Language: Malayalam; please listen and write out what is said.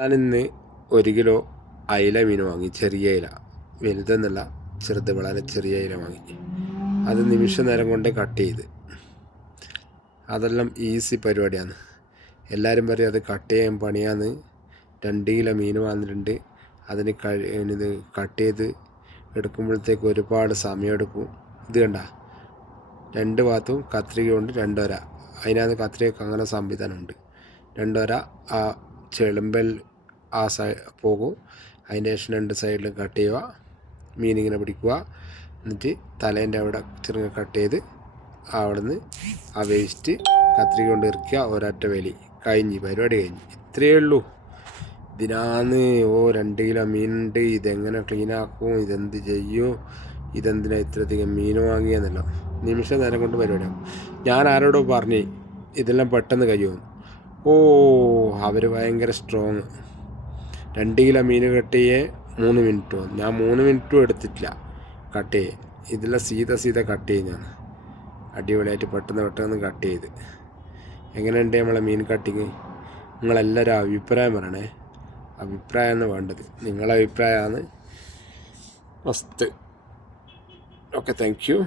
ഞാനിന്ന് 1 കിലോ അയില മീൻ വാങ്ങി. ചെറിയ അയില, വലുതെന്നല്ല, ചെറുത്, വളരെ ചെറിയ അയില വാങ്ങി. അത് നിമിഷ നേരം കൊണ്ട് കട്ട് ചെയ്ത്. അതെല്ലാം ഈസി പരിപാടിയാണ്. എല്ലാവരും പറയും അത് കട്ട് ചെയ്യാൻ പണിയാന്ന്. 2 കിലോ മീൻ വന്നിട്ടുണ്ട്. ഇത് കട്ട് ചെയ്ത് എടുക്കുമ്പോഴത്തേക്ക് ഒരുപാട് സമയമെടുക്കും. ഇത് കണ്ട, 2 ഭാഗത്തും കത്രിക കൊണ്ട് 2 വര. അതിനകത്ത് കത്രികക്ക് അങ്ങനെ സംവിധാനമുണ്ട്. 2 വര ആ ചെളുമ്പൽ പോകും. അതിൻ്റെ ശേഷം 2 സൈഡിലും കട്ട് ചെയ്യുക, മീനിങ്ങനെ പിടിക്കുക. എന്നിട്ട് തലേൻ്റെ അവിടെ ചെറുങ്ങനെ കട്ട് ചെയ്ത് അവിടെ നിന്ന് ആ വേസ്റ്റ് കത്രിക കൊണ്ട് ഇറക്കുക. ഒരൊറ്റ വലി കഴിഞ്ഞ്, പരിപാടി കഴിഞ്ഞ്. ഇത്രയേ ഉള്ളൂ. ഇതിനാന്ന് 2 കിലോ മീനുണ്ട്, ഇതെങ്ങനെ ക്ലീനാക്കും, ഇതെന്ത് ചെയ്യും, ഇതെന്തിനാ ഇത്രയധികം മീൻ വാങ്ങിയെന്നല്ല. നിമിഷ നേരം കൊണ്ട് പരിപാടിയാകും. ഞാൻ ആരോടോ പറഞ്ഞ് ഇതെല്ലാം പെട്ടെന്ന് കഴിയുമെന്ന്. അവർ ഭയങ്കര സ്ട്രോങ്. 2 കിലോ മീൻ കട്ട് ചെയ്യേ 3 മിനിറ്റോ. ഞാൻ 3 മിനിറ്റും എടുത്തിട്ടില്ല കട്ട് ചെയ്യേ. ഇതെല്ലാം സീത കട്ട് ചെയ്യുന്നതാണ്. അടിപൊളിയായിട്ട് പെട്ടെന്ന് കട്ട് ചെയ്ത്. എങ്ങനെയുണ്ട് നമ്മളെ മീൻ കട്ടിങ്? നിങ്ങളെല്ലാവരും അഭിപ്രായം പറയണേ. അഭിപ്രായമാണ് വേണ്ടത്. നിങ്ങളെ അഭിപ്രായമാണ് മസ്ത്. Okay, thank you.